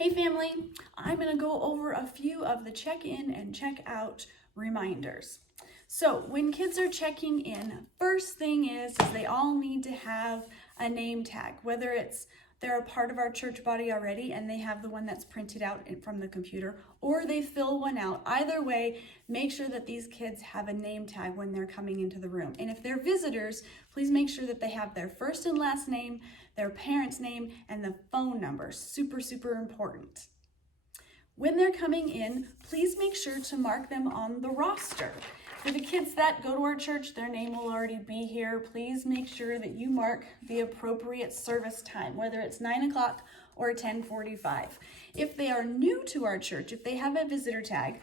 Hey family, I'm going to go over a few of the check-in and check-out reminders. So when kids are checking in, first thing is they all need to have a name tag, whether they're a part of our church body already and they have the one that's printed out from the computer, or they fill one out. Either way, make sure that these kids have a name tag when they're coming into the room. And if they're visitors, please make sure that they have their first and last name, their parent's name, and the phone number. Super, super important. When they're coming in, please make sure to mark them on the roster. For the kids that go to our church, their name will already be here. Please make sure that you mark the appropriate service time, whether it's 9 o'clock or 10:45. If they are new to our church, if they have a visitor tag,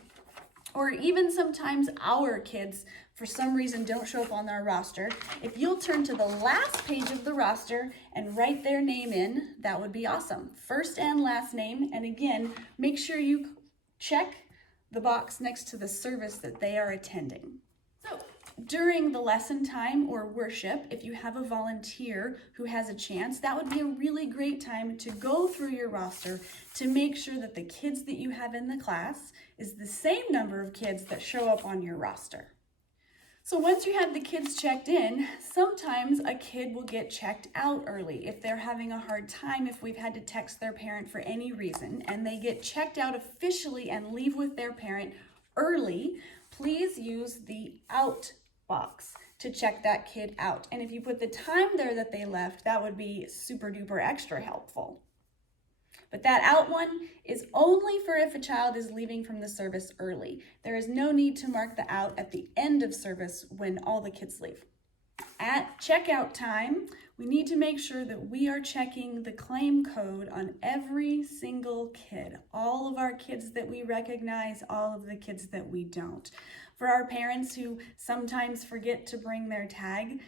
or even sometimes our kids for some reason don't show up on our roster, if you'll turn to the last page of the roster and write their name in, that would be awesome. First and last name, and again, make sure you check the box next to the service that they are attending. So during the lesson time or worship, if you have a volunteer who has a chance, that would be a really great time to go through your roster to make sure that the kids that you have in the class is the same number of kids that show up on your roster. So once you have the kids checked in, sometimes a kid will get checked out early. If they're having a hard time, if we've had to text their parent for any reason, and they get checked out officially and leave with their parent early, please use the out box to check that kid out. And if you put the time there that they left, that would be super duper extra helpful. But that out one is only for if a child is leaving from the service early. There is no need to mark the out at the end of service when all the kids leave. At checkout time, we need to make sure that we are checking the claim code on every single kid. All of our kids that we recognize, all of the kids that we don't. For our parents who sometimes forget to bring their tag,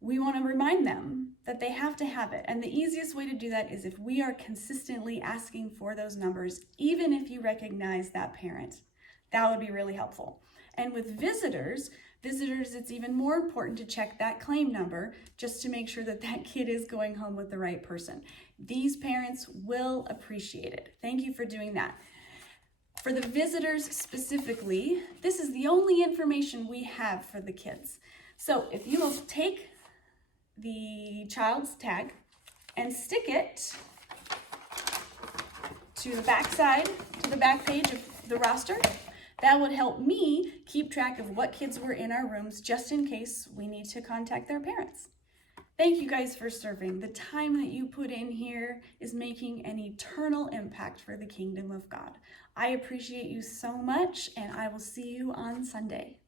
we want to remind them that they have to have it. And the easiest way to do that is if we are consistently asking for those numbers, even if you recognize that parent. That would be really helpful. And with visitors, it's even more important to check that claim number just to make sure that that kid is going home with the right person. These parents will appreciate it. Thank you for doing that. For the visitors specifically, this is the only information we have for the kids. So if you will take the child's tag and stick it to the back side, to the back page of the roster, that would help me keep track of what kids were in our rooms just in case we need to contact their parents. Thank you guys for serving. The time that you put in here is making an eternal impact for the kingdom of God. I appreciate you so much, and I will see you on Sunday.